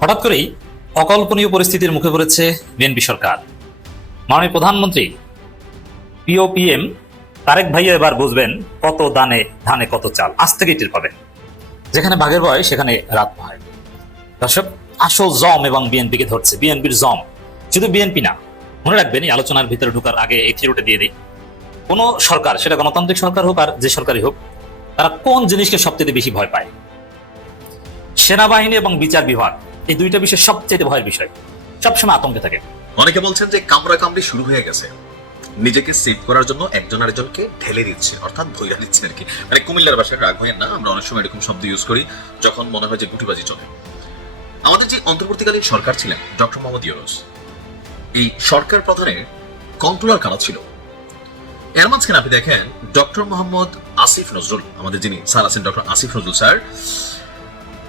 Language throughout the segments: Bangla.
হঠাৎ করেই অকল্পনীয় পরিস্থিতির মুখে পড়েছে বিএনপি সরকার। মাননীয় প্রধানমন্ত্রী পিওপিএম তারেক ভাইয়া এবার বুঝবেন কত দানে ধানে কত চাল, আজ থেকেই টের পাবেন। যেখানে বাঘের ভয় সেখানে রাত ভয়। দর্শক, আসল জম এবং বিএনপিকে ধরছে, বিএনপির জম। শুধু বিএনপি না, মনে রাখবেন এই আলোচনার ভিতরে ঢোকার আগে এই থিওরিটা দিয়ে দিই। কোন সরকার, সেটা গণতান্ত্রিক সরকার হোক আর যে সরকারই হোক, তারা কোন জিনিসকে সবচেয়ে বেশি ভয় পায়? সেনাবাহিনী এবং বিচার বিভাগ, এই দুইটা বিষয় সবচেয়ে ভয়ের বিষয়, সবসময় আতঙ্কে থাকে। অনেকে বলছেন যে কামড়াকামড়ি শুরু হয়ে গেছে, নিজেকে সেভ করার জন্য একজন আরেকজনকে ঢেলে দিচ্ছে, অর্থাৎ ভইরা দিচ্ছে আর কি। মানে কুমিল্লার ভাষায় রাগ হয় না, আমরা অনেক সময় এরকম শব্দ ইউজ করি যখন মনে হয় যে গুটিবাজি চলে। আমাদের যে অন্তর্বর্তীকালীন সরকার ছিলেন ডক্টর মোহাম্মদ ইউনূস, এই সরকার প্রধানের কন্ট্রোলার কারা ছিল? এর মাঝখানে আপনি দেখেন ডক্টর মোহাম্মদ আসিফ নজরুল, আমাদের যিনি স্যার আছেন ডক্টর আসিফ নজরুল স্যার,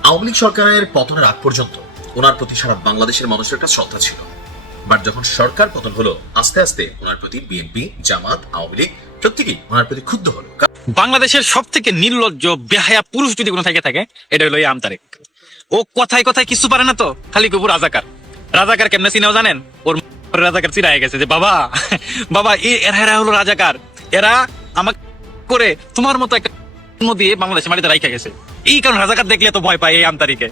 আওয়ামী লীগ সরকারের পতনের আগ পর্যন্ত ওনার প্রতি সারা বাংলাদেশের মানুষের একটা শ্রদ্ধা ছিল। বাট যখন সরকার পতন হলো, আস্তে আস্তে ওনার প্রতি বিএনপি, জামাত, আওয়ামী লীগ প্রত্যেকেই ওনার প্রতি ক্ষুব্ধ হলো। বাংলাদেশের সব থেকে নির্লজ্জ বেহায়া পুরুষ যদি কোনো থাকে এটা হলো আম তারেক। ও কথায় কথায় কিছু পারে না, তো খালি কবু রাজাকার। রাজাকার কেমনে চিনাও জানেন? ওর রাজাকার চিরাই গেছে যে বাবা বাবা এরা হলো রাজাকার, এরা আমাকে করে তোমার মতো একটা দিয়ে বাংলাদেশে মাটিতে রাইখা গেছে। এই কারণে রাজাকার দেখলে তো ভয় পায় এই আম তারিখে,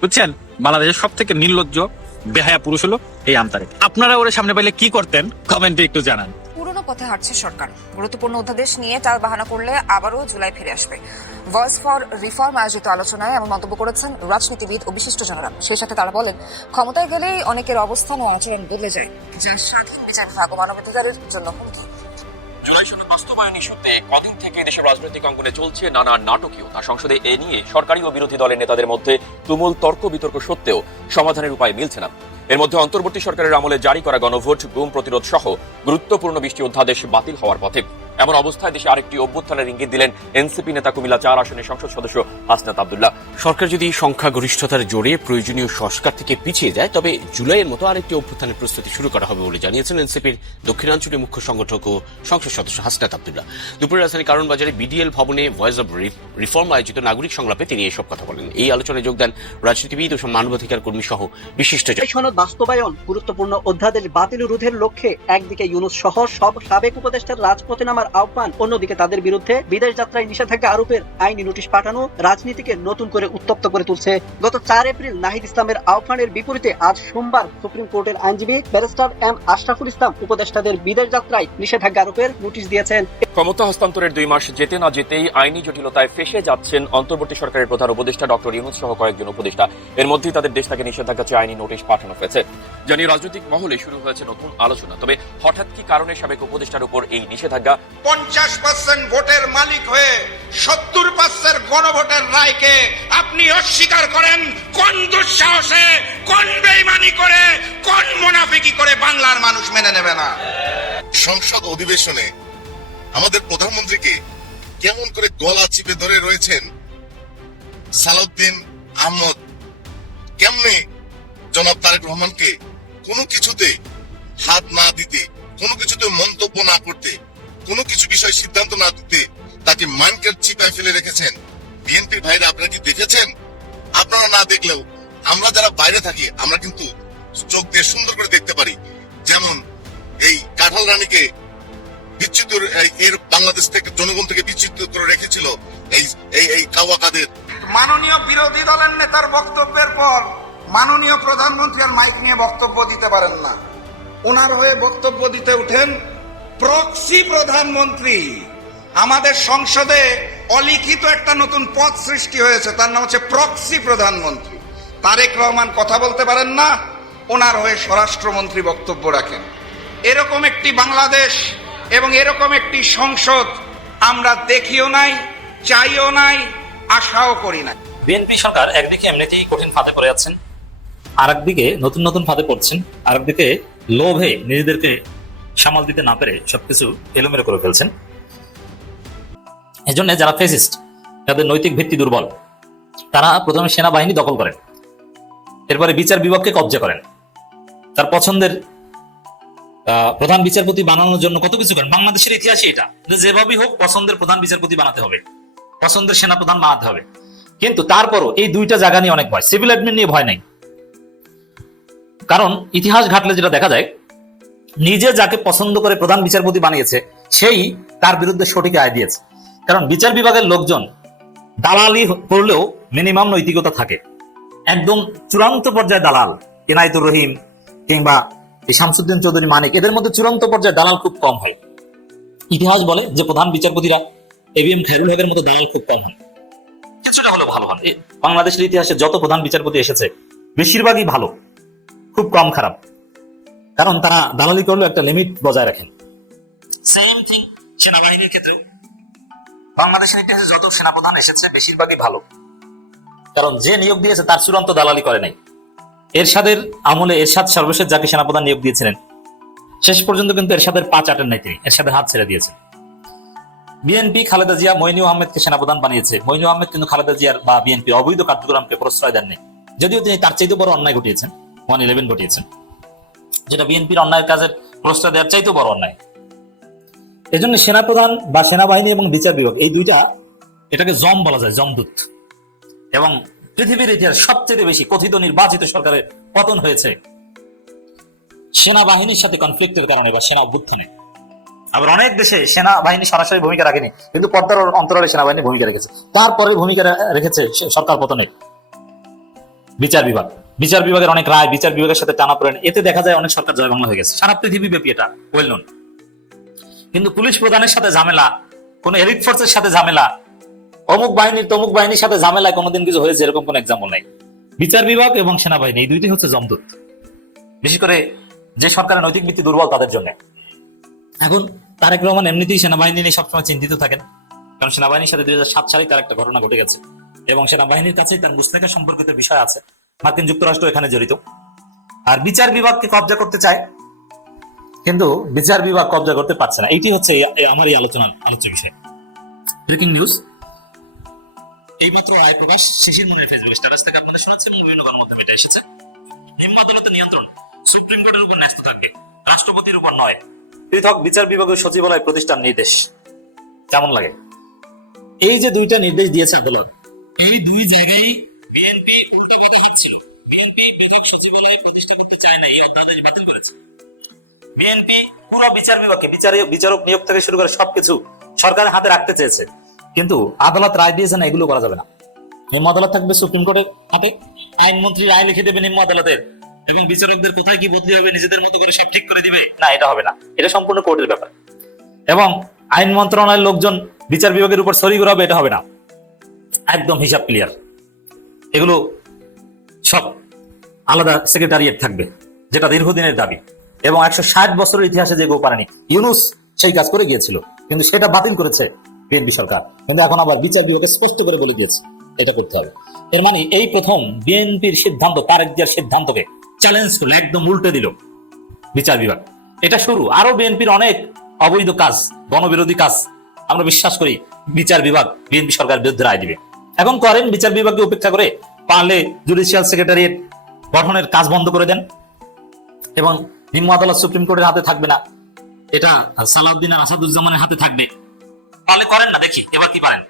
বুঝছেন? বাংলাদেশের সব থেকে নির্লজ্জ বেহায়া পুরুষ হলো এই আম তারিখ। আপনারা ওর সামনে পাইলে কি করতেন কমেন্টে একটু জানান। পুরনো পথে হাঁটছে সরকার। গুরুত্বপূর্ণ অধ্যাদেশ নিয়ে টাল বাহানা করলে আবারও জুলাই ফিরে আসবে। ভয়েস ফর রিফর্ম আয়োজিত আলোচনায় এমন মন্তব্য করেছেন রাজনীতিবিদ ও বিশিষ্টজনেরা। সেই সাথে তারা বলেন, ক্ষমতায় গেলেই অনেকের অবস্থান ও আচরণ বদলে যায়, যা স্বাধীন বিচার বিভাগ ও মানবাধিকারের জন্য হুমকি। জুলাই সনদ বাস্তবায়ন ইস্যুতে কদিন থেকে দেশের রাজনৈতিক অঙ্গনে চলছে নানা নাটকীয়তা। সংসদে এ নিয়ে সরকারি ও বিরোধী দলের নেতাদের মধ্যে তুমুল তর্ক বিতর্ক সত্ত্বেও সমাধানের উপায় মিলছে না। এর মধ্যে অন্তর্বর্তী সরকারের আমলে জারি করা গণভোট, গুম প্রতিরোধ সহ গুরুত্বপূর্ণ 20টি অধ্যাদেশ বাতিল হওয়ার পথে। এমন অবস্থায় দেশে আরেকটি অভ্যুত্থানের ইঙ্গিত দিলেন এনসিপি নেতা কুমিল্লা 4 আসনের সংসদ সদস্য হাসনাত আব্দুল্লাহ। সরকার যদি সংখ্যাগরিষ্ঠতার জোরে প্রয়োজনীয় সংস্কার থেকে পিছিয়ে যায়, তবে জুলাইয়ের মতো আরেকটি অভ্যুত্থানের প্রস্তুতি শুরু করা হবে বলে জানিয়েছেন এনসিপির দক্ষিণাঞ্চলীয় মুখ্য সংগঠক ও সংসদ সদস্য হাসনাত আব্দুল্লাহ। দুপুরে রাজধানী কারণ বাজারে বিডিএল ভবনে ভয়েস অব রিফর্ম আয়োজিত নাগরিক সংলাপে তিনি এসব কথা বলেন। এই আলোচনায় যোগ দেন রাজনীতিবিদ ও মানবাধিকার কর্মী সহ বিশিষ্টজন। সনদ বাস্তবায়ন, গুরুত্বপূর্ণ অধ্যাদেশ বাতিল রোধের লক্ষ্যে একদিকে ইউনূস সহ সব সাবেক উপদেষ্টার রাজপথে নামার আহ্বান, অন্যদিকে তাদের বিরুদ্ধে বিদেশ যাত্রায় নিষেধাজ্ঞা আরোপের আইনি নোটিশ পাঠানো রাজনীতিকে নতুন করে উত্তপ্ত করে তুলছে। গত 4 এপ্রিল নাহিদ ইসলামের আহ্বানের বিপরীতে আজ সোমবার সুপ্রিম কোর্টের আইনজীবী ব্যারিস্টার এম আশরাফুল ইসলাম উপদেষ্টাদের বিদেশ যাত্রায় নিষেধাজ্ঞা আরোপের নোটিশ দিয়েছেন। ক্ষমতা হস্তান্তরের 2 মাস যেতে না যেতেই আইনি জটিলতায় ফেসে যাচ্ছেন অন্তর্বর্তী সরকারের প্রধান উপদেষ্টা ডক্টর ইউনূস সহ কয়েকজন উপদেষ্টা। এর মধ্যেই তাদের দেশ থেকে নিষেধাজ্ঞা চেয়ে আইনি নোটিশ পাঠানো হয়েছে। জানিয়ে রাজনৈতিক মহলে শুরু হয়েছে নতুন আলোচনা। তবে হঠাৎ কি কারণে সাবেক উপদেষ্টার উপর এই নিষেধাজ্ঞা? 50% ভোটের মালিক হয়ে 70% গণভোটের রায়কে আপনি অস্বীকার করেন? কোন দুঃসাহসে, কোন বেঈমানি করে, কোন মুনাফিকি করে বাংলার মানুষ মেনে নেবে না? সংসদ অধিবেশনে আমাদের প্রধানমন্ত্রীকে কেমন করে গলা চিপে ধরে রয়েছেন সালাউদ্দিন আহমদ, কেমনে জনাব তারেক রহমানকে কোনো কিছুতে হাত না দিতে, কোনো কিছুতে মন্তব্য না করতে, কোনো কিছু বিষয় সিদ্ধান্ত না দিতে তাকে মাইন্ডকে চিপায় ফেলে রেখেছেন। বিএনপির ভাইরা আপনারা কি দেখেছেন? আপনারা না দেখলেও আমরা যারা বাইরে থাকি আমরা কিন্তু চোখ দিয়ে সুন্দর করে দেখতে পারি। যেমন এই কাঁঠাল রানীকে বিচ্যুত, এর বাংলাদেশ থেকে জনগণ থেকে বিচ্যুত করে রেখেছিল এই কাওয়া কাদের। মাননীয় বিরোধী দলের নেতার বক্তব্যের পর মাননীয় প্রধানমন্ত্রী আর মাইক নিয়ে বক্তব্য দিতে পারেন না। ওনার হয়ে বক্তব্য দিতে উঠেন প্রক্সি প্রধানমন্ত্রী। আমাদের সংসদে অলিখিত একটা নতুন পদ সৃষ্টি হয়েছে, তার নাম হচ্ছে প্রক্সি প্রধানমন্ত্রী। তারেক রহমান কথা বলতে পারেন না, ওনার হয়ে স্বরাষ্ট্রমন্ত্রী বক্তব্য রাখেন। এরকম একটি বাংলাদেশ এবং এরকম একটি সংসদ আমরা দেখিও নাই, চাইও নাই, আশাও করি না। বিএনপি সরকার একদিকে এমনিতেই কঠিন ফাঁদে পড়ে যাচ্ছেন, আর একদিকে নতুন নতুন ফাঁদে পড়ছেন, আর একদিকে লোভে নিজেদেরকে সামাল দিতে না পেরে সবকিছু এলোমেলো করে ফেলছেন। এজন্য যারা ফেসিস্ট, যাদের নৈতিক ভিত্তি দুর্বল, তারা প্রথমে সেনাবাহিনী দখল করেন, এরপরে বিচার বিভাগকে কবজা করেন, তার পছন্দের প্রধান বিচারপতি বানানোর জন্য কত কিছু করেন। বাংলাদেশের ইতিহাসে এটা যেভাবেই হোক পছন্দের প্রধান বিচারপতি বানাতে হবে, পছন্দের সেনাপ্রধান বানাতে হবে। কিন্তু তারপরও এই দুইটা জায়গা নিয়ে অনেক ভয়। সিভিল অ্যাডমিন নিয়ে ভয় নাই, কারণ ইতিহাস ঘাটলে যেটা দেখা যায়, নিজে যাকে পছন্দ করে প্রধান বিচারপতি বানিয়েছে সেই তার বিরুদ্ধে সঠিক রায় দিয়েছে। কারণ বিচার বিভাগের লোকজন দালালি করলেও মিনিমাম নৈতিকতা থাকে। একদম চূড়ান্ত পর্যায়ে দালাল এনায়েতুর রহিম কিংবা এই শামসুদ্দিন চৌধুরী মানিক, এদের মধ্যে চূড়ান্ত পর্যায়ে দালাল খুব কম হয়। ইতিহাস বলে যে প্রধান বিচারপতিরা এবিএম খায়রুল হকের মতো দালাল খুব কম হন, কিছুটা হলেও ভালো হন। বাংলাদেশের ইতিহাসে যত প্রধান বিচারপতি এসেছে বেশিরভাগই ভালো, খুব কম খারাপ। কারণ তারা দালালি করলেও একটা লিমিট বজায় রাখেন। সেম থিং সেনাবাহিনীর ক্ষেত্রেও বাংলাদেশের ইতিহাসে যত সেনাপ্রধান এসেছে বেশিরভাগই ভালো, কারণ যে নিয়োগ দিয়েছে তার চূড়ান্ত দালালি করে নাই। এরশাদের আমলে এরশাদ সর্বশেষ যাকে সেনাপ্রধান নিয়োগ দিয়েছিলেন শেষ পর্যন্ত কিন্তু এরশাদের পা চাটেন নাই, তিনি এরশাদের হাত ছেড়ে দিয়েছেন। বিএনপি খালেদা জিয়া মইনু আহমেদকে সেনাপ্রধান বানিয়েছে। মইনু আহমেদ কিন্তু খালেদা জিয়ার বা বিএনপির অবৈধ কার্যক্রমকে প্রশ্রয় দেননি, যদিও তিনি তার চাইতে বড় অন্যায় ঘটিয়েছেন, 111 ঘটিয়েছেন, যেটা বিএনপির অন্যায়ের কাজের প্রশ্রয় দেওয়ার চাইতেও বড় অন্যায়। এজন্য সেনাপ্রধান বা সেনাবাহিনী এবং বিচার বিভাগ এই দুইটা, এটাকে জম বলা যায়, জমদূত। এবং পৃথিবীর ইতিহাস সবচেয়ে বেশি কথিত নির্বাচিত সরকারের পতন হয়েছে সেনাবাহিনীর সাথে কনফ্লিক্টের কারণে বা সেনা অভ্যুত্থানে। আবার অনেক দেশে সেনাবাহিনী সরাসরি ভূমিকা রাখেনি, কিন্তু পর্দার অন্তরালে সেনাবাহিনী ভূমিকা রেখেছে। তারপরে ভূমিকা রেখেছে সরকার পতনে বিচার বিভাগ। বিচার বিভাগের অনেক রায় বিচার বিভাগের সাথে টানাপোড়েন, এতে দেখা যায় অনেক সরকার জয় বাংলা হয়ে গেছে, সারা পৃথিবী ব্যাপী এটা ওয়েল নোন। কিন্তু পুলিশ প্রধানের সাথে ঝামেলা, কোন এলিট ফোর্সের সাথে ঝামেলা, অমুক বাহিনীর তমুক বাহিনীর সাথে ঝামেলায় কোনোদিন কিছু হয়েছে এরকম কোন এক্সাম্পল নাই। বিচার বিভাগ এবং সেনাবাহিনী এই দুইটি হচ্ছে জমদূত, বিশেষ করে যে সরকারের নৈতিক ভিত্তি দুর্বল তাদের জন্য। এখন তারেক রহমান এমনিতেই সেনাবাহিনী নিয়ে সবসময় চিন্তিত থাকেন, কারণ সেনাবাহিনীর সাথে 2007 সালে তার একটা ঘটনা ঘটে গেছে এবং সেনাবাহিনীর কাছেই তার মুসলিমের সম্পর্কিত বিষয় আছে, মার্কিন যুক্তরাষ্ট্র এখানে জড়িত। আর বিচার বিভাগকে কবজা করতে চায়, কিন্তু বিচার বিভাগ কবজা করতে পারছে না। এইটি হচ্ছে আমার এই আলোচ্য বিষয়। ব্রেকিং নিউজ, এইমাত্র রায় প্রকাশ শিশির মনির ফেসবুক স্ট্যাটাস থেকে আপনাদের শোনাচ্ছি এবং বিভিন্ন গণমাধ্যমে এটা এসেছে। নিম্ন আদালতের নিয়ন্ত্রণ সুপ্রিম কোর্টের উপর ন্যস্ত থাকবে, রাষ্ট্রপতির উপর নয়। পৃথক বিচার বিভাগের সচিবালয় প্রতিষ্ঠার নির্দেশ। কেমন লাগে? এই যে দুইটা নির্দেশ দিয়েছে আদালত, এই দুই জায়গায় বিএনপি উল্টো কথা হাঁটছিল। বিএনপি পৃথক সচিবালয় প্রতিষ্ঠা করতে চায় না, এই অধ্যাদেশ বাতিল করেছে। বিএনপি পুরো বিচার বিভাগকে বিচারক নিয়োগ থেকে শুরু করে সবকিছু সরকারের হাতে রাখতে চেয়েছে, কিন্তু আদালত রায় দিয়েছে না, এগুলো করা যাবে না। নিম্ন আদালত থাকবে সুপ্রিম কোর্টের হাতে, আইনমন্ত্রী রায় লিখে দেবে নিম্ন আদালতের, এবং বিচারকদের কোথায় কি বদলি হবে নিজেদের মতো করে সব ঠিক করে দিবে না, এটা হবে না, এটা সম্পূর্ণ কোর্টের ব্যাপার। এবং আইন মন্ত্রণালয়ের লোকজন বিচার বিভাগের উপর সরি করাবে, এটা হবে না, একদম হিসাব ক্লিয়ার। এগুলো সব আলাদা সেক্রেটারিয়েট থাকবে, যেটা দীর্ঘদিনের দাবি এবং 160 বছরের ইতিহাসে যে কেউ পারেনি। ইউনুস সেই কাজ করে গিয়েছিল, কিন্তু সেটা বাতিল করেছে বিএনপি সরকার, কিন্তু এখন আবার বিচার বিভাগে স্পষ্ট করে বলে দিয়েছে এটা করতে হবে। এর মানে এই প্রথম বিএনপির সিদ্ধান্ত, তারেক জিয়ার সিদ্ধান্তকে চ্যালেঞ্জ করলো, একদম উল্টে দিল বিচার বিভাগ। এটা শুরু, আরো বিএনপির অনেক অবৈধ কাজ, গণবিরোধী কাজ আমরা বিশ্বাস করি বিচার বিভাগ বিএনপি সরকার বিরুদ্ধে রায় দিবে। এখন করেন, বিচার বিভাগকে উপেক্ষা করে পারলে জুডিশিয়াল সেক্রেটারিয়েট গঠনের কাজ বন্ধ করে দেন এবং নিম্ন আদালত সুপ্রিম কোর্টের হাতে থাকবে না, এটা সালাউদ্দিন আর আসাদুজ্জামানের হাতে থাকবে। পারলে করেন না, দেখি এবার কি পারেন,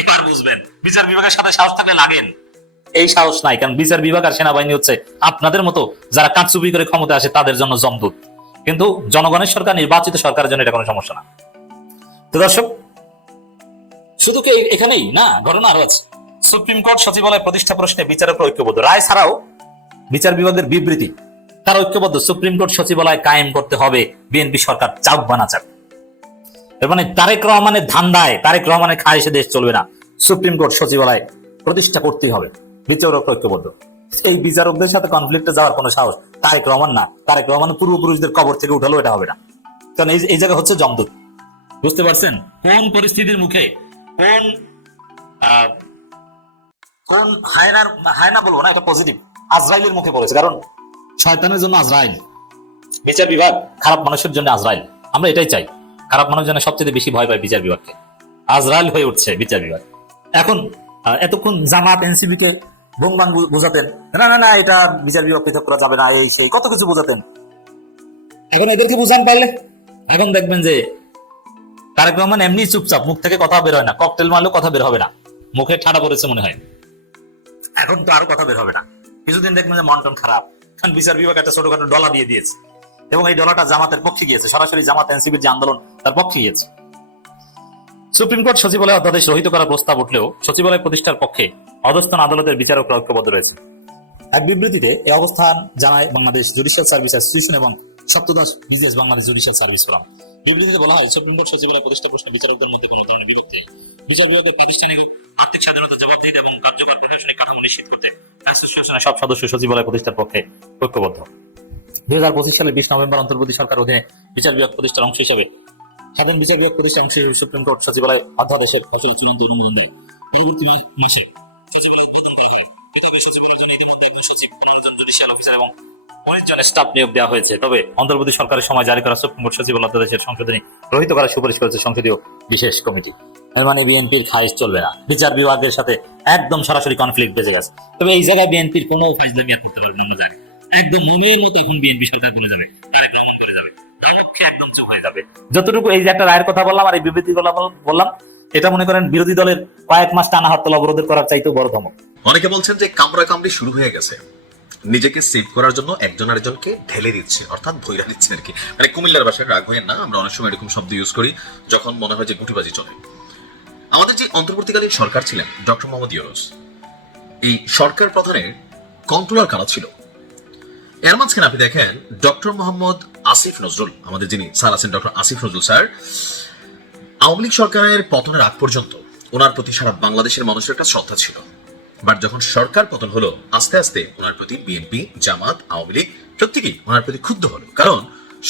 এবার বুঝবেন। বিচার বিভাগের সাথে সাহস থাকলে লাগেন, এই সাহস নাই, কারণ বিচার বিভাগ আর সেনাবাহিনী হচ্ছে আপনাদের মতো যারা কারচুপি করে ক্ষমতা আসে তাদের জন্য জমদূত, কিন্তু জনগণের সরকার, নির্বাচিত সরকারের জন্য এটা কোনো সমস্যা না। তো দর্শক, শুধু কি এখানেই না, ঘটনা আরো আছে। সুপ্রিম কোর্ট সচিবালয় প্রতিষ্ঠা প্রশ্নে বিচারকরা ঐক্যবদ্ধ, রায় ছাড়াও বিচার বিভাগের বিবৃতি তার ঐক্যবদ্ধ, সুপ্রিম কোর্ট সচিবালয় কায়েম করতে হবে, বিএনপি সরকার চাপ বানা চাপ। এর মানে তারেক রহমানের ধান্দায়, তারেক রহমানের খায়েশে দেশ চলবে না, সুপ্রিম কোর্ট সচিবালয় প্রতিষ্ঠা করতেই হবে, বিচারকরা ঐক্যবদ্ধ। এই বিচারকদের সাথে কনফ্লিক্টে যাওয়ার কোনো সাহস তারেক রহমান না, তারেক রহমান পূর্বপুরুষদের কবর থেকে উঠালো, এটা হবে না। কারণ এই জায়গা হচ্ছে জমদূত, বুঝতে পারছেন কোন পরিস্থিতির মুখে কোন হায়না বলবো না, এটা পজিটিভ, আজরাইলের মুখে পড়েছে। কারণ শয়তানের জন্য আজরাইল, বিচার বিভাগ খারাপ মানুষের জন্য আজরাইল। আমরা এটাই চাই, খারাপ মানুষ যেন সবচেয়ে বেশি ভয় পায় বিচার বিভাগকে, আজরাইল হয়ে উঠছে বিচার বিভাগ। এখন এতক্ষণ জামাত এনসিপি কে ভোংবাং বোঝাতেন, না না না এটা বিচার বিভাগ পৃথক করা যাবে না, এই সেই কত কিছু বোঝাতেন। এখন এদেরকে বুঝান পারলে, এখন দেখবেন যে তারেক রহমান এমনি চুপচাপ, মুখ থেকে কথা বের হয় না, ককটেল মারলেও কথা বের হবে না, মুখে ঠাডা পড়েছে মনে হয়। এখন তো আরো কথা বের হবে না, কিছুদিন দেখবেন যে মন টন খারাপ, কারণ বিচার বিভাগ একটা ছোটখাটো ডলা দিয়ে দিয়েছে এবং এই ডলাটা জামাতের পক্ষে গিয়েছে, সরাসরি জামাত এনসিপির যে আন্দোলন তার পক্ষে গিয়েছে। সুপ্রিম কোর্ট সচিবালয় অধ্যাদেশ রহিত করার প্রস্তাব উঠলেও সচিবালয় প্রতিষ্ঠার পক্ষে অধস্তন আদালতের বিচারকরা ঐক্যবদ্ধ রয়েছে। এক বিবৃতিতে এই অবস্থান জানায় বাংলাদেশ জুডিশিয়াল সার্ভিস অ্যাসোসিয়েশন এবং সপ্তদশ business Bangladesh judicial service forum. বিবৃতিতে বলা হয়, সুপ্রিম কোর্ট সচিবালয় প্রতিষ্ঠা প্রশ্নে বিচারকদের মধ্যে কোনো ধরনের বিরোধ নেই। বিচার বিভাগের প্রাতিষ্ঠানিক আর্থিক স্বাধীনতা, জবাবদিহিতা এবং কার্যকর প্রশাসনিক কাঠামো নিশ্চিত করতে অ্যাসোসিয়েশনের সব সদস্য সচিবালয় প্রতিষ্ঠার পক্ষে ঐক্যবদ্ধ। 2025 সালের 20 নভেম্বর অন্তর্বর্তী সরকার অধীনে বিচার বিভাগ প্রতিষ্ঠার অংশ হিসেবে সাধারণ বিচার বিভাগ প্রতিষ্ঠার অংশ হিসেবে সুপ্রিম কোর্ট সচিবালয় অধ্যাদেশের ফসল চূড়ান্ত অনুমোদন দিয়ে পরবর্তী মাসে এবং 19 জন স্টাফ নিয়োগ দেওয়া হয়েছে। তবে অন্তর্বর্তী সরকারের সময় জারি করা সুপ্রিম কোর্ট সচিবালয় অধ্যাদেশের সংশোধনী রহিত করার সুপারিশ করেছে সংসদীয় বিশেষ কমিটি। মানে বিএনপির খাইজ চলবে না, বিচার বিভাগের সাথে একদম সরাসরি কনফ্লিক্ট বেজে গেছে। তবে এই জায়গায় বিএনপির কোনো ফাইজলামি আর করতে পারবে না, অন্য জায়গায় একদম মনের মতো এখন বিএনপি সরকার করে যাবে, তারে ভ্রমণ করে যাবে, তার লক্ষ্যে একদম চুপ হয়ে যাবে। যতটুকু এই যে একটা রায়ের কথা বললাম আর এই বিবৃতি বললাম, এটা মনে করেন বিরোধী দলের কয়েক মাস টানা হরতাল অবরোধ করার চাইতেও বড় ধমক। অনেকে বলছেন যে কামড়াকামড়ি শুরু হয়ে গেছে, নিজেকে সেভ করার জন্য একজন আরেকজনকে ঢেলে দিচ্ছে, অর্থাৎ ভৈরা দিচ্ছে আর কি। মানে কুমিল্লার ভাষায় রাগ হয়েন না, আমরা অনেক সময় এরকম শব্দ ইউজ করি যখন মনে হয় যে গুটিবাজি চলে। আমাদের যে অন্তর্বর্তীকালীন সরকার ছিলেন ডক্টর মোহাম্মদ ইউনূস, এই সরকার প্রধানের কন্ট্রোলার কারা ছিল? এর মাঝখানে আপনি দেখেন ডক্টর মোহাম্মদ আসিফ নজরুল, আমাদের যিনি স্যার আছেন ডক্টর আসিফ নজরুল স্যার, আওয়ামী লীগ সরকারের পতনের আগ পর্যন্ত ওনার প্রতি সারা বাংলাদেশের মানুষের একটা শ্রদ্ধা ছিল। বাট যখন সরকার পতন হলো, আস্তে আস্তে ওনার প্রতি বিএনপি, জামাত, আওয়ামী লীগ প্রত্যেকেই ওনার প্রতি ক্ষুব্ধ হলো। কারণ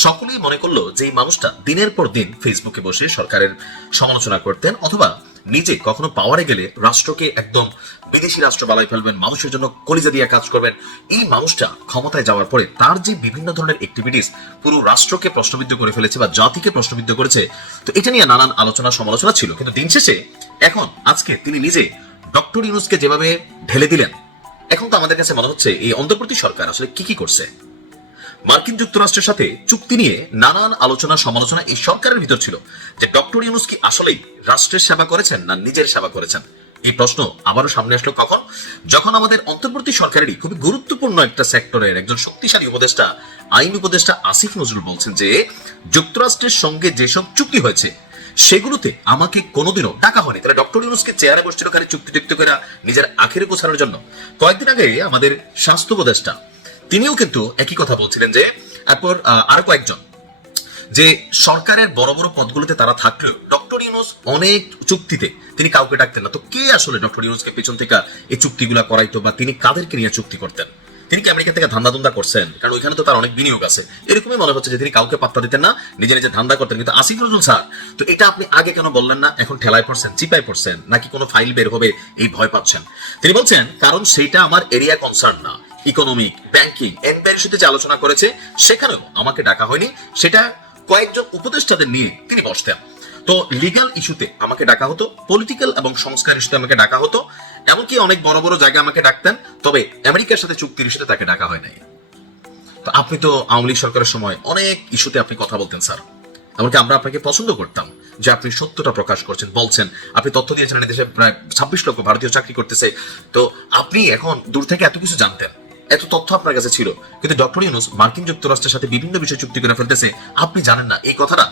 সকলেই মনে করলো যে এই মানুষটা দিনের পর দিন ফেসবুকে বসে সরকারের সমালোচনা করতেন, অথবা নিজে কখনো পাওয়ারে গেলে রাষ্ট্রকে একদম বিদেশি রাষ্ট্র বানাই ফেলবেন, মানুষের জন্য কলিজা দিয়ে কাজ করবেন। এই মানুষটা ক্ষমতায় যাওয়ার পরে তার যে বিভিন্ন ধরনের অ্যাক্টিভিটিস পুরো রাষ্ট্রকে প্রশ্নবিদ্ধ করে ফেলেছে বা জাতিকে প্রশ্নবিদ্ধ করেছে, তো এটা নিয়ে নানান আলোচনা সমালোচনা ছিল। কিন্তু দিন শেষে এখন আজকে তিনি নিজে ডক্টর ইউনূসকে যেভাবে ঢেলে দিলেন, এখন তো আমাদের কাছে মনে হচ্ছে এই অন্তর্বর্তী সরকার আসলে কি করছে। মার্কিন যুক্তরাষ্ট্রের সাথে চুক্তি নিয়ে নানান আলোচনা সমালোচনা এই সরকারের ভিতর ছিল যে ডক্টর ইউনূস কি আসলেই রাষ্ট্রের সেবা করেছেন না নিজের সেবা করেছেন। এই প্রশ্ন আবারও সামনে আসলো কখন? যখন আমাদের অন্তর্বর্তী সরকারেরই খুবই গুরুত্বপূর্ণ একটা সেক্টরের একজন শক্তিশালী উপদেষ্টা, আইন উপদেষ্টা আসিফ নজরুল বলছেন যে যুক্তরাষ্ট্রের সঙ্গে যেসব চুক্তি হয়েছে সেগুলোতে আমাকে কোনোদিনও ডাকা হয়নি। তাহলে ডক্টর ইউনূসকে চেয়ারে বসছিল খালি চুক্তি টুক্তি করে নিজের আখেরে গোছানোর জন্য। কয়েকদিন আগে আমাদের স্বাস্থ্য উপদেষ্টা তিনিও কিন্তু একই কথা বলছিলেন যে এরপর আরো কয়েকজন যে সরকারের বড় বড় পদগুলোতে তারা থাকলেও ডক্টর ইউনূস অনেক চুক্তিতে তিনি কাউকে ডাকতেন না। তো কে আসলে ডক্টর ইউনূসকে পেছন থেকে এই চুক্তিগুলা করাইতো বা তিনি কাদেরকে নিয়ে চুক্তি করতেন? তিনি কি আমেরিকা থেকে ধান্দা করছেন? কারণ ওইখানে তো তার অনেক বিনিয়োগ আছে। এরকমই মনে হচ্ছে যে তিনি কাউকে পাত্তা দিতেন না, নিজে নিজে ধান্দা করতেন। কিন্তু আসিফ নজরুল স্যার, তো এটা আপনি আগে কেন বললেন না? এখন ঠেলায় পড়ছেন, চিপায় পড়ছেন, নাকি কোনো ফাইল বের হবে এই ভয় পাচ্ছেন? তিনি বলছেন কারণ সেইটা আমার এরিয়া কনসার্ন না। ইকোনমিক, ব্যাংকিং, এনবিআর ইস্যুতে যে আলোচনা করেছে সেখানেও আমাকে ডাকা হয়নি, সেটা কয়েকজন উপদেষ্টাদের নিয়ে তিনি বসতেন। তো লিগ্যাল ইস্যুতে আমাকে ডাকা হতো, পলিটিক্যাল এবং সংস্কার ইস্যুতে আমাকে ডাকা হতো, এমনকি অনেক বড় বড় জায়গায় আমাকে ডাকতেন। তবে আমেরিকার সাথে চুক্তির ইস্যুতে তাকে ডাকা হয় নাই। তো আপনি তো আওয়ামী লীগ সরকারের সময় অনেক ইস্যুতে আপনি কথা বলতেন স্যার, এমনকি আমরা আপনাকে পছন্দ করতাম যে আপনি সত্যটা প্রকাশ করছেন, বলছেন। আপনি তথ্য দিয়েছেন দেশে প্রায় 26 লক্ষ ভারতীয় চাকরি করতেছে। তো আপনি এখন দূর থেকে এত কিছু জানতেন, এত তথ্য আপনার কাছে ছিল, কিন্তু ডক্টর ইউনূস মার্কিন যুক্তরাষ্ট্রের সাথে বিভিন্ন বিষয় চুক্তি করে ফেলতেছে, আপনি জানেন না এই কথাটা।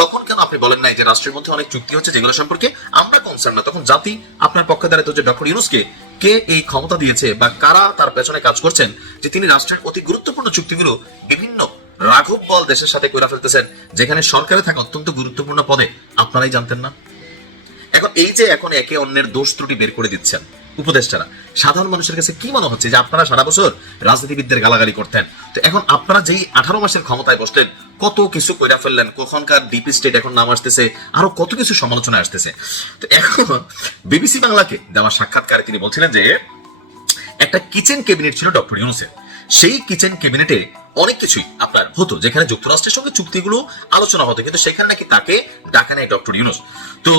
তখন কেন আপনি বলেন নাই যে রাষ্ট্রের মধ্যে অনেক চুক্তি হচ্ছে যেগুলো সম্পর্কে আমরা কনসার্ন না? তখন জাতি আপনার পক্ষে দাঁড়াতো যে ডক্টর ইউনূসকে কে এই ক্ষমতা দিয়েছে বা কারা তার পেছনে কাজ করছেন যে তিনি রাষ্ট্রের অতি গুরুত্বপূর্ণ চুক্তিগুলো বিভিন্ন রাঘব বল দেশের সাথে করে ফেলতেছেন, যেখানে সরকারে থাকা অত্যন্ত গুরুত্বপূর্ণ পদে আপনারাই জানতেন না। এখন এই যে এখন একে অন্যের দোষ ত্রুটি বের করে দিচ্ছেন উপদেষ্টারা, সাধারণ মানুষের কাছে কি মনে হচ্ছে যে আপনারা সারা বছর রাজনীতিবিদদের গালাগালি করতেন, তো এখন আপনারা যেই 18 মাসের ক্ষমতায় বসলেন কত কিছু কইরা ফেললেন, কখনকার ডিপ স্টেট এখন নাম আসতেছে, আরো কত কিছু সমালোচনা আসতেছে। তো এখন বিবিসি বাংলাকে দেওয়া সাক্ষাৎকারে তিনি বলছিলেন যে একটা কিচেন ক্যাবিনেট ছিল ডক্টর ইউনূসের, সেই কিচেন ক্যাবিনেটে অনেক কিছুই আপনার হতো যেখানে যুক্তরাষ্ট্রের সঙ্গে চুক্তিগুলো আলোচনা হতো, কিন্তু সেখানে নাকি তাকে ডাকা নেই ডক্টর ইউনূস। তো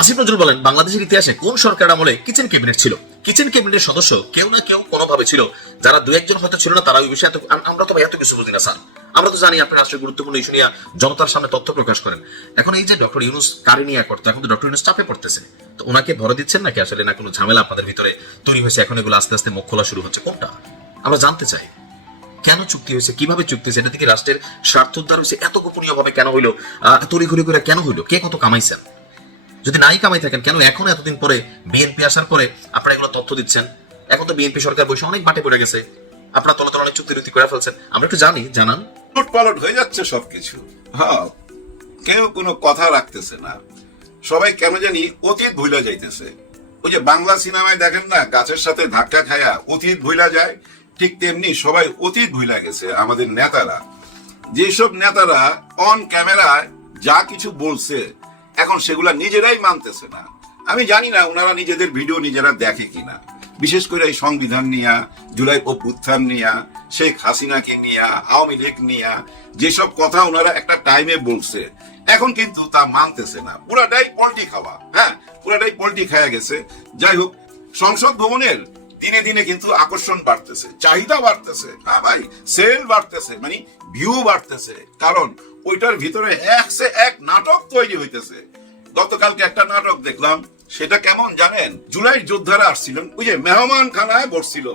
আসিফ নজরুল বলেন বাংলাদেশের ইতিহাসে কোন সরকার আমলে কিচেন ক্যাবিনেট ছিল? কিচেন ক্যাবিনেটের সদস্য কেউ না কেউ কোনোভাবে ছিল, যারা দু একজন হয়তো ছিল না, তারা ওই বিষয়ে আমরা তো এত কিছু বুঝি না স্যার। আমরা তো জানি আপনি রাষ্ট্রের গুরুত্বপূর্ণ ইস্যু নিয়ে জনতার সামনে তথ্য প্রকাশ করেন। এখন এই যে ডক্টর ইউনূস কারি নিয়ে করতো, এখন তো ডক্টর ইউনূস চাপে পড়তেছে, তো ওনাকে ভরে দিচ্ছেন নাকি আসলে না কোনো ঝামেলা আপনাদের ভিতরে তৈরি হয়েছে, এখন এগুলো আস্তে আস্তে মুখ খোলা শুরু হচ্ছে, কোনটা? আমরা জানতে চাই কেন চুক্তি হয়েছে, কিভাবে চুক্তি হয়েছে, এটা থেকে রাষ্ট্রের স্বার্থ উদ্ধার হয়েছে, এত গোপনীয় ভাবে কেন হইলো, তড়িঘড়ি করে কেন হইলো, কে কত কামাইছেন? যদি নাই কামাই থাকেন কেন এখন এতদিন পরে বিএনপি আসার পরে আপনারা এগুলো তথ্য দিচ্ছেন? এখন তো বিএনপি সরকার বসে অনেক বাটে পড়ে গেছে, আপনারা তলে তলে অনেক চুক্তি করে ফেলছেন, আমরা একটু জানান। পালট হয়ে যাচ্ছে সবকিছু। হ্যাঁ, কেউ কোনো কথা রাখতেছে না, সবাই কেন জানি অতীত ভুলে যাইতেছে। ওই যে বাংলা সিনেমায় দেখেন না, গাছের সাথে ধাক্কা খায়া অতীত ভুলা যায়, ঠিক তেমনি সবাই অতীত ভুলা গেছে। আমাদের নেতারা, যেসব নেতারা অন ক্যামেরায় যা কিছু বলছে এখন সেগুলা নিজেরাই মানতেছে না। আমি জানি না ওনারা নিজেদের ভিডিও নিজেরা দেখে কিনা, বিশেষ করে এই সংবিধান নিয়া, জুলাই অভ্যুত্থান নিয়া, শেখ হাসিনাকে নিয়া, আওয়ামী লীগ নিয়া যেসব কথা ওনারা একটা টাইমে বলছে এখন কিন্তু তা মানতেছে না। পুরাটাই পল্টি খাওয়া, হ্যাঁ পুরাটাই পল্টি খাওয়া গেছে। যাই হোক, সংসদ ভবনের দিনে দিনে কিন্তু আকর্ষণ বাড়তেছে, চাহিদা বাড়তেছে, হ্যাঁ ভাই সেল বাড়তেছে, মানে ভিউ বাড়তেছে, কারণ ওইটার ভিতরে এক সে এক নাটক তৈরি হইতেছে। গতকালকে একটা নাটক দেখলাম, সেটা কেমন জানেন? জুলাই যোদ্ধারা আসছিলেন, ওই যে মেহমান খানায় বসছিল,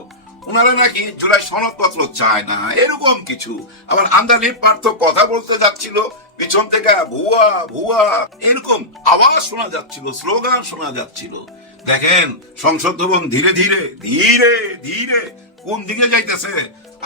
ওনারা নাকি জুলাই সনদপত্র চায় না, এরকম কিছু। আবার আন্দালি পার্থ কথা বলতে যাচ্ছিল, পিছন থেকে ভুয়া ভুয়া এরকম আওয়াজ শোনা যাচ্ছিল, স্লোগান শোনা যাচ্ছিল। দেখেন সংসদ ভবন ধীরে ধীরে ধীরে ধীরে কোন দিকে যাইতেছে।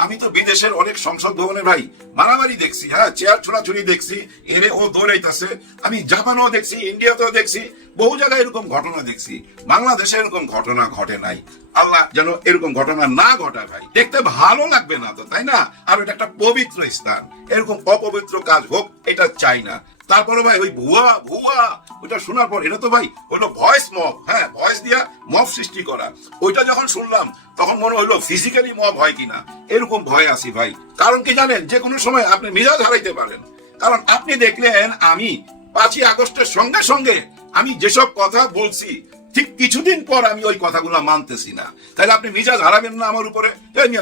আমি তো বিদেশের অনেক সংসদ ভবনে ভাই মারামারি দেখছি, হ্যাঁ চেয়ার ছোড়াছুড়ি দেখছি, এরে ও দৌড়াইতেছে। আমি জাপানেও দেখছি, ইন্ডিয়াতেও দেখছি, বহু জায়গায় এরকম ঘটনা দেখছি। বাংলাদেশে এরকম ঘটনা ঘটে নাই, আল্লাহ যেন এরকম ঘটনা না ঘটায় ভাই। দেখতে ভালো লাগবে না তো, তাই না? আর এটা একটা পবিত্র স্থান, এরকম অপবিত্র কাজ হোক এটা চাই না। তারপরে ভাই ওই ভুয়া ভুয়া ওইটা শোনার পর এটা তো ভাই হলো ভয়েস মব, হ্যাঁ ভয়েস দিয়া মব সৃষ্টি করা। ওইটা যখন শুনলাম তখন মনে হলো ফিজিক্যালি মব হয় কিনা, এরকম ভয় আছি ভাই। কারণ কি জানেন, যে কোনো সময় আপনি মেজাজ হারাইতে পারেন। কারণ আপনি দেখলেন আমি 5ই আগস্টের সঙ্গে সঙ্গে আমি যেসব কথা বলছি ঠিক কিছুদিন পর আমি ওই কথাগুলো মানতেছি না, তাহলে আপনি মিজাজ হারাবেন না আমার উপরে?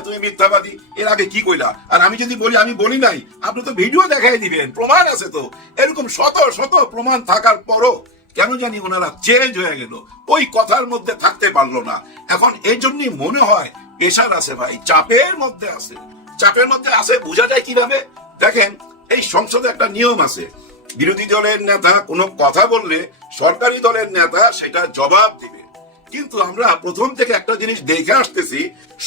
তুমি মিথ্যাবাদী, এর আগে কি কইলা? আর আমি যদি বলি আমি বলি নাই, আপনি তো ভিডিও দেখাই দিবেন, প্রমাণ আছে তো। এরকম শত শত প্রমাণ থাকার পরও কেন জানি ওনারা চেঞ্জ হয়ে গেল, ওই কথার মধ্যে থাকতে পারলো না। এখন এই জন্যই মনে হয় প্রেশার আছে ভাই, চাপের মধ্যে আছে। চাপের মধ্যে আছে বোঝা যায় কিভাবে? দেখেন, এই সংসদে একটা নিয়ম আছে, বিরোধী দলের নেতা কোনো কথা বললে সরকারি দলের নেতা সেটা জবাব দিবে। কিন্তু আমরা প্রথম থেকে একটা জিনিস দেখে আসতেছি,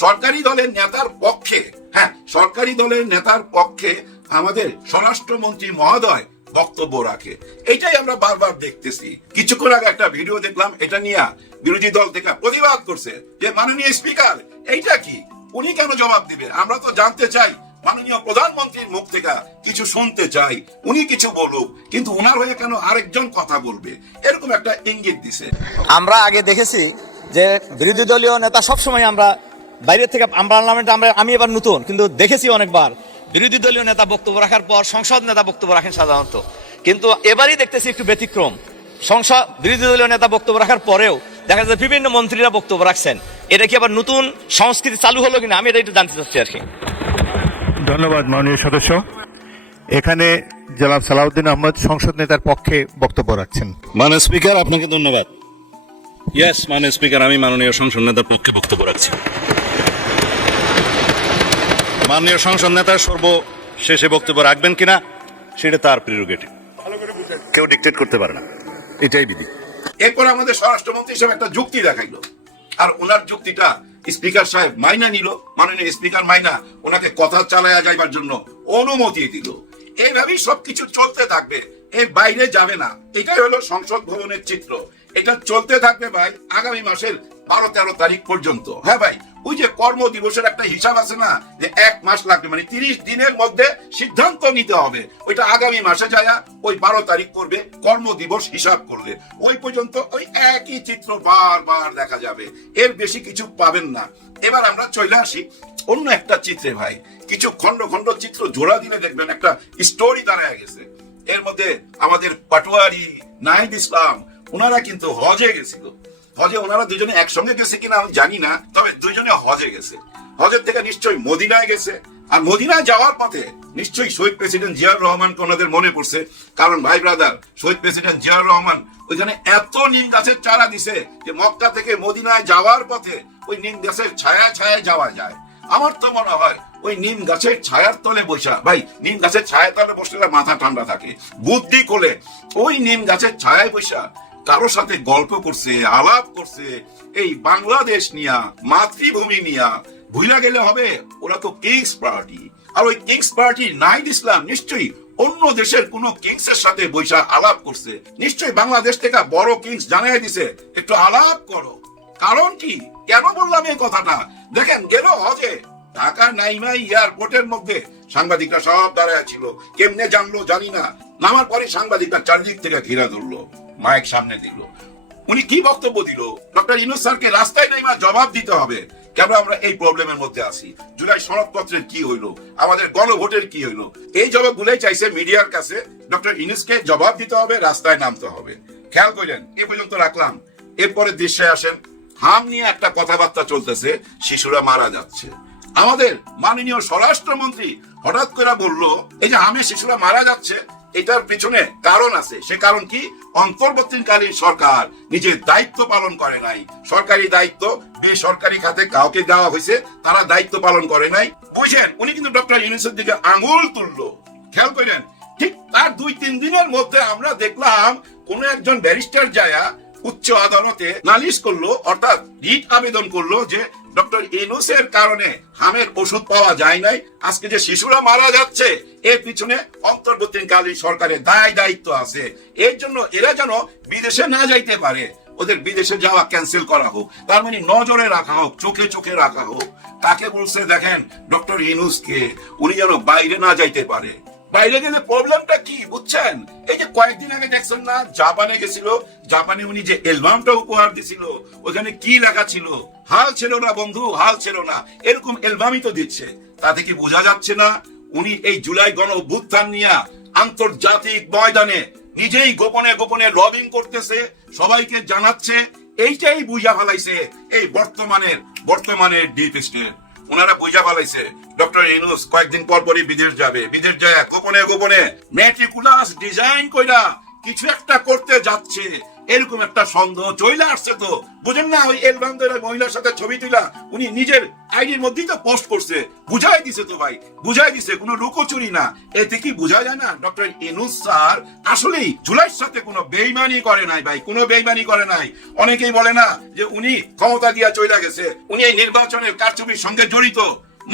সরকারি দলের নেতার পক্ষে, হ্যাঁ সরকারি দলের নেতার পক্ষে আমাদের স্বরাষ্ট্রমন্ত্রী মহোদয় বক্তব্য রাখে। এটাই আমরা বারবার দেখতেছি। কিছুক্ষণ আগে একটা ভিডিও দেখলাম, এটা নিয়ে বিরোধী দল থেকে প্রতিবাদ করছে যে মাননীয় স্পিকার এইটা কি, উনি কেন জবাব দিবে? আমরা তো জানতে চাই, মাননীয় প্রধানমন্ত্রীর মুখ থেকে কিছু শুনতে চাই, উনি কিছু বলুক, কিন্তু ওনার হয়ে কেন আরেকজন কথা বলবে? এরকম একটা ইঙ্গিত দিছে। আমরা আগে দেখেছি যে বিরোধী দলীয় নেতা সবসময় আমরা বাইরে থেকে পার্লামেন্টে আমি এবার নতুন, কিন্তু দেখেছি অনেকবার বিরোধী দলীয় নেতা বক্তব্য রাখার পর সংসদ নেতা বক্তব্য রাখেন সাধারণত, কিন্তু এবারই দেখতেছি একটু ব্যতিক্রম। সংসদ বিরোধী দলীয় নেতা বক্তব্য রাখার পরেও দেখা যাচ্ছে বিভিন্ন মন্ত্রীরা বক্তব্য রাখছেন। এটা কি আবার নতুন সংস্কৃতি চালু হলো কিনা, আমি এটা একটু জানতে চাচ্ছি আর কি। ধন্যবাদ মাননীয় সদস্য। এখানে জনাব সালাউদ্দিন আহমদ সংসদ নেতার পক্ষে বক্তব্য রাখছেন। মাননীয় স্পিকার, আপনাকে ধন্যবাদ। ইয়েস মাননীয় স্পিকার, আমি মাননীয় সংসদ নেতার পক্ষে বক্তব্য রাখছি। মাননীয় সংসদ নেতা সর্বশেষে বক্তব্য রাখবেন কিনা সেটা তার প্রিরোগেটিভ, কেউ ডিক্টেট করতে পারে না, এটাই বিধি। এরপর আমাদের স্বরাষ্ট্রমন্ত্রী হিসেবে একটা যুক্তি দেখাইলো, আর ওনার যুক্তিটা স্পিকার সাহেব মাইনা নিল, মাননীয় স্পিকার মাইনা ওনাকে কথা চালায়া যাইবার জন্য অনুমতি দিল। এইভাবেই সবকিছু চলতে থাকবে, এর বাইরে যাবে না। এটাই হলো সংসদ ভবনের চিত্র। এটা চলতে থাকবে ভাই আগামী মাসের 12-13 তারিখ পর্যন্ত। হ্যাঁ ভাই, ওই যে কর্ম দিবসের একটা হিসাব আছে না, যে 1 মাস লাগবে, মানে 30 দিনের মধ্যে সিদ্ধান্ত নিতে হবে। ওইটা আগামী মাসে যায় ওই 12 তারিখ করবে কর্ম দিবস হিসাব করলে। ওই পর্যন্ত ওই একই চিত্র বারবার দেখা যাবে, এর বেশি কিছু পাবেন না। এবার আমরা চলে আসি অন্য একটা চিত্রে ভাই। কিছু খন্ড খন্ড চিত্র জোড়া দিলে দেখবেন একটা স্টোরি দাঁড়ায় গেছে। এর মধ্যে আমাদের পাটোয়ারি, নাহিদ ইসলাম, ওনারা কিন্তু হজে গেছিল। হজে ওনারা দুজনে একসঙ্গে গেছে কিনা আমি জানি না, তবে দুজনে হজে গেছে। হজের থেকে নিশ্চয়ই মদিনায় গেছে, আর মদিনায় যাওয়ার পথে নিশ্চয়ই শহীদ প্রেসিডেন্ট জিয়াউর রহমানকে ওনাদের মনে পড়ছে। কারণ ভাই ব্রাদার, শহীদ প্রেসিডেন্ট জিয়াউর রহমান ওইখানে এত নিম গাছের চারা দিছে যে মক্কা থেকে মদিনায় যাওয়ার পথে ওই নিম গাছের ছায়া ছায়ায় যাওয়া যায়। আমার তো মনে হয় ওই নিম গাছের ছায়ার তলে বসা, ভাই নিম গাছের ছায়ার তলে বসলে মাথা ঠান্ডা থাকে, বুদ্ধি কোলে ওই নিম গাছের ছায়ায় বসা কারো সাথে গল্প করছে, আলাপ করছে এই বাংলাদেশ নিয়া, মাতৃভূমি নিয়া। ভুলা গেলে হবে, ওরা তো কিংস পার্টি, আর ওই কিংস পার্টি নাহিদ ইসলাম নিশ্চয়ই অন্য দেশের কোন কিংস এর সাথে বৈশা আলাপ করছে, নিশ্চয়ই বাংলাদেশ থেকে বড় কিংস জানাই দিছে একটু আলাপ করো। কারণ কি, কেন বললাম এই কথাটা, দেখেন গেল হজে ঢাকা নাইমা এয়ারপোর্টের মধ্যে সাংবাদিকরা সব দাঁড়ায় ছিল, কেমনে জানলো জানি না, নামার পরে সাংবাদিকরা চারদিক থেকে ঘিরা ধরলো, মাইক সামনে দিল, উনি কি বক্তব্য দিল, ডক্টর ইউনূস স্যারকে রাস্তায় নাইমা জবাব দিতে হবে কেন আমরা এই প্রবলেমের মধ্যে আছি, জুলাই সনদপত্রের কি হইলো, আমাদের গণভোটের কি হইলো, এই জবাবগুলোই চাইছে মিডিয়ার কাছে। ডক্টর ইউনূসকে জবাব দিতে হবে, রাস্তায় নামতে হবে। খেয়াল করেন, এই পর্যন্ত রাখলাম। এরপরে দৃশ্যে আসেন, হাম নিয়ে একটা কথাবার্তা চলতেছে, শিশুরা মারা যাচ্ছে। আমাদের মাননীয় স্বরাষ্ট্রমন্ত্রী হঠাৎ করে বলল এই যে হামে শিশুরা মারা যাচ্ছে এটার পিছনে কারণ আছে। সে কারণ কি, অন্তর্বর্তীকালীন সরকার নিজের দায়িত্ব পালন করে নাই। সরকারি দায়িত্ব বেসরকারি খাতে কাউকে দেওয়া হয়েছে, তারা দায়িত্ব পালন করে নাই। বুঝছেন, উনি কিন্তু ডক্টর ইউনূসের দিকে আঙুল তুললো। খেয়াল করেন, ঠিক তার 2-3 দিনের মধ্যে আমরা দেখলাম কোন একজন ব্যারিস্টার যায়া উচ্চ আদালতে নালিশ করলো, অর্থাৎ রিট আবেদন করলো যে ডক্টর ইউনূসের কারণে হামের ওষুধ পাওয়া যায় নাই, আজকে যে শিশুরা মারা যাচ্ছে এর পিছনে অন্তর্বর্তীকালীন সরকারের দায়িত্ব আছে। এর জন্য এরা যেন বিদেশে না যাইতে পারে, ওদের বিদেশে যাওয়া ক্যান্সেল করা হোক, তার মানে নজরে রাখা হোক, চোখে চোখে রাখা হোক। তাকে বলছে দেখেন ডক্টর ইউনূসকে, উনি যেন বাইরে না যাইতে পারে। বাইরে গেলে প্রবলেমটা কি বুঝছেন, এই যে কয়েকদিন আগে দেখছেন না জাপানে গেছিল, জাপানে উনি যে অ্যালবামটা উপহার দিছিল ওখানে কি লেখা ছিল, হাল ছিল না বন্ধু, হাল ছিল না, এরকম অ্যালবামই তো দিচ্ছে। তাতে কি বোঝা যাচ্ছে না উনি এই জুলাই গণ অভ্যুত্থান নিয়ে আন্তর্জাতিক ময়দানে নিজেই গোপনে গোপনে লবিং করতেছে, সবাইকে জানাচ্ছে। এইটাই বুঝা ফেলাইছে এই বর্তমানের ডিপ স্টেট। ওনারা বুঝা ফেলাইছে ডক্টর ইউনূস কয়েকদিন পর পরই বিদেশ যাবে, বিদেশ যায় গোপনে গোপনে মেটিকুলাস ডিজাইন কইরা কিছু একটা করতে যাচ্ছে, এরকম একটা সন্দেহ চলে আসছে। তো বুঝেন না, ওই অ্যালবাম ধরে মহিলার সাথে ছবি তুলা উনি নিজের আইডির মধ্যেই তো পোস্ট করছে, বুঝাই দিছে তো ভাই, বুঝাই দিছে, কোনো লুকোচুরি না। এতে কি বোঝা যায় না ডক্টর ইউনূস স্যার আসলেই জুলাইয়ের সাথে কোনো বেইমানি করে নাই ভাই, কোনো বেইমানি করে নাই। অনেকেই বলে না যে উনি ক্ষমতা দিয়া চলে গেছে, উনি এই নির্বাচনের কারচুপির সঙ্গে জড়িত,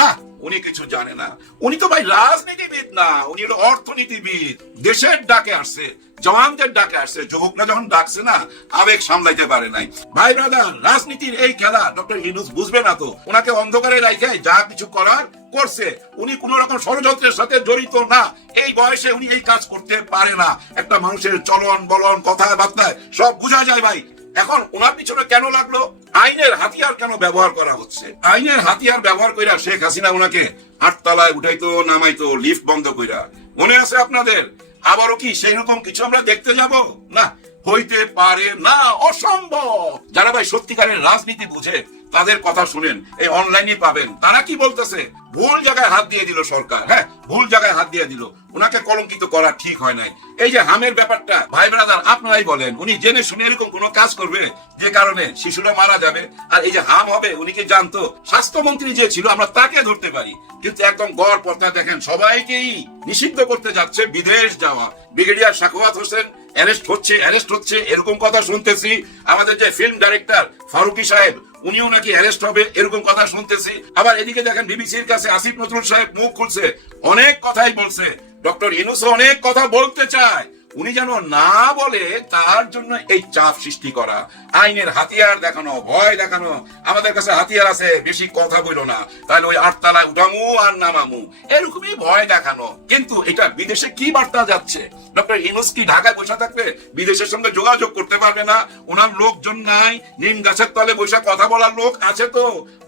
না উনি কিছু জানে না। উনি তো ভাই রাজনীতিবিদ না, উনি হলো অর্থনীতিবিদ। দেশের ডাকে আসছে, জওয়ানদের ডাকে আসছে, যুবকরা যখন ডাকছে না আবেগ সামলাইতে পারে নাই। ভাই ব্রাদার, রাজনীতির এই খেলা ডক্টর ইউনূস বুঝবে না তো, ওনাকে অন্ধকারে রাখে যা কিছু করার করছে। উনি কোন রকম ষড়যন্ত্রের সাথে জড়িত না, এই বয়সে উনি এই কাজ করতে পারে না। একটা মানুষের চলন বলন কথাবার্তায় সব বোঝা যায় ভাই। এখন ওনার পিছনে কেন লাগলো, আইনের হাতিয়ার কেন ব্যবহার করা হচ্ছে? আইনের হাতিয়ার ব্যবহার কইরা শেখ হাসিনা ওনাকে 8 তলায় উঠাইতো নামাইতো, লিফট বন্ধ কইরা, মনে আছে আপনাদের? আবারও কি সেই রকম কিছু আমরা দেখতে যাব? না, হইতে পারে না, অসম্ভব। যারা ভাই সত্যিকারের রাজনীতি বুঝে তাদের কথা শুনেন, এই অনলাইনে পাবেন। তারা কি বলতেছে, ভুল জায়গায় হাত দিয়ে দিল সরকার, হ্যাঁ ভুল জায়গায় হাত দিয়ে দিল, ওনাকে কলঙ্কিত করা ঠিক হয় নাই। এই যে হামের ব্যাপারটা, ভাই ব্রাদার আপনারাই বলেন, উনি জেনে শুনে এরকম কোন কাজ করবে যে কারণে শিশুরা মারা যাবে? আর এই যে হাম হবে, উনি কি জানতো? স্বাস্থ্যমন্ত্রী যে ছিল আমরা তাকে ধরতে পারি, কিন্তু একদম গড় পর্দা দেখেন সবাইকেই নিষিদ্ধ করতে যাচ্ছে বিদেশ যাওয়া। ব্রিগেডিয়ার সাখাওয়াত হোসেন অ্যারেস্ট হচ্ছে এরকম কথা শুনতেছি। আমাদের যে ফিল্ম ডাইরেক্টর ফারুকি সাহেব উনিও নাকি অ্যারেস্ট হবে এরকম কথা শুনতেছি। আবার এদিকে দেখেন বিবিসির কাছে আসিফ নজরুল সাহেব মুখ খুলছে, অনেক কথাই বলছে। ডক্টর ইউনূস অনেক কথা বলতে চায়, উনি যেন না বলে তার জন্য এই চাপ সৃষ্টি করা, আইনের হাতিয়ার দেখানো, ভয় দেখানো। আমাদের কাছে হাতিয়ার আছে, বেশি কথা বইল না, তাহলে ওই 8 তলায় উঠামু আর নামামু, এরকমই ভয় দেখানো। কিন্তু এটা বিদেশে কি বার্তা যাচ্ছে? ডক্টর ইউনূস কি ঢাকায় বসে থাকবে, বিদেশের সঙ্গে যোগাযোগ করতে পারবে না? ওনার লোকজন নাই, নিম গাছের তলে বসে কথা বলার লোক আছে, তো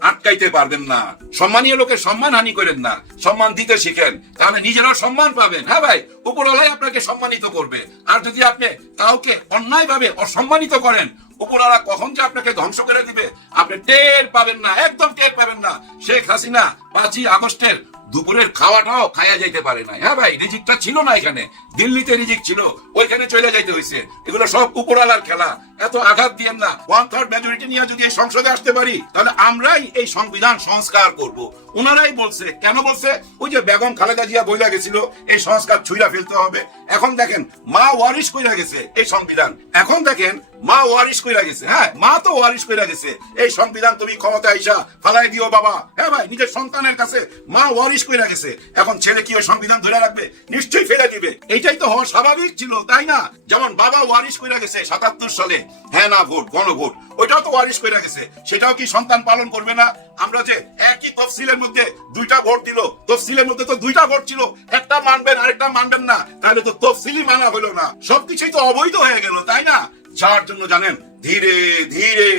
আটকাইতে পারবেন না। সম্মানীয় লোকের সম্মান হানি করেন না, সম্মান দিতে শিখেন, তাহলে নিজেরাও সম্মান পাবেন। হ্যাঁ ভাই, উপরওয়ালাই আপনাকে সম্মানিত করবে। আর যদি আপনি কাউকে অন্যায়ভাবে অসম্মানিত করেন, উপরওয়ালা কখন যে আপনাকে ধ্বংস করে দিবে আপনি টের পাবেন না, একদম টের পাবেন না। শেখ হাসিনা 5ই আগস্টের দুপুরের খাওয়াটাও খাইয়া যাইতে পারে না। হ্যাঁ ভাই, রিজিকটা ছিল না এখানে, দিল্লিতে রিজিক ছিল, ওইখানে চলে যাইতে হয়েছে। এগুলো সব উপরওয়ালার খেলা। এত আঘাত দিয়েন না। 1/3 মেজরিটি নিয়ে যদি এই সংসদে আসতে পারি তাহলে আমরাই এই সংবিধান সংস্কার করব। ওনারাই বলছে, কেন বলছে? ওই যে বেগম খালেদা জিয়া বইলা গেছিল এই সংস্কার ছুঁড়া ফেলতে হবে। এখন দেখেন মা ওয়ারিশ কইরা গেছে এই সংবিধান। এখন দেখেন মা ওয়ারিশ কইরা গেছে। হ্যাঁ, মা তো ওয়ারিশ কইরা গেছে এই সংবিধান তুমি ক্ষমতা আইসা ফালাই দিও বাবা। হ্যাঁ ভাই, নিজের সন্তানের কাছে মা ওয়ারিশ কইরা গেছে। এখন ছেলে কি ওই সংবিধান ধরে রাখবে? নিশ্চয়ই ফেলে দিবে। এইটাই তো হওয়া স্বাভাবিক ছিল, তাই না? যেমন বাবা ওয়ারিশ কইরা গেছে 77 সালে হ্যাঁ না ভোট, গণভোট, ওইটাও তো ওয়ারিশ কইরা গেছে। সেটাও কি সন্তান পালন করবে না? আমরা যে একই তফসিলের মধ্যে 2টা ভোট দিল, তফসিলের মধ্যে তো 2টা ভোট ছিল, একটা মানবেন আরেকটা মানবেন না, তাহলে তো তফসিলই মানা হলো না, সবকিছুই তো অবৈধ হয়ে গেল, তাই না? যার জন্য জানেন ধীরে ধীরে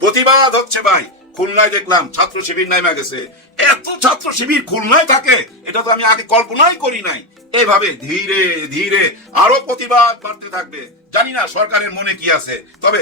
প্রতিবাদ হচ্ছে ভাই। খুলনায় দেখলাম ছাত্র শিবির নামে গেছে। এত ছাত্র শিবির খুলনায় থাকে এটা তো আমি আগে কল্পনাই করি নাই। এইভাবে ধীরে ধীরে আরো প্রতিবাদ বাড়তে থাকবে। জানি না সরকারের মনে কি আছে, তবে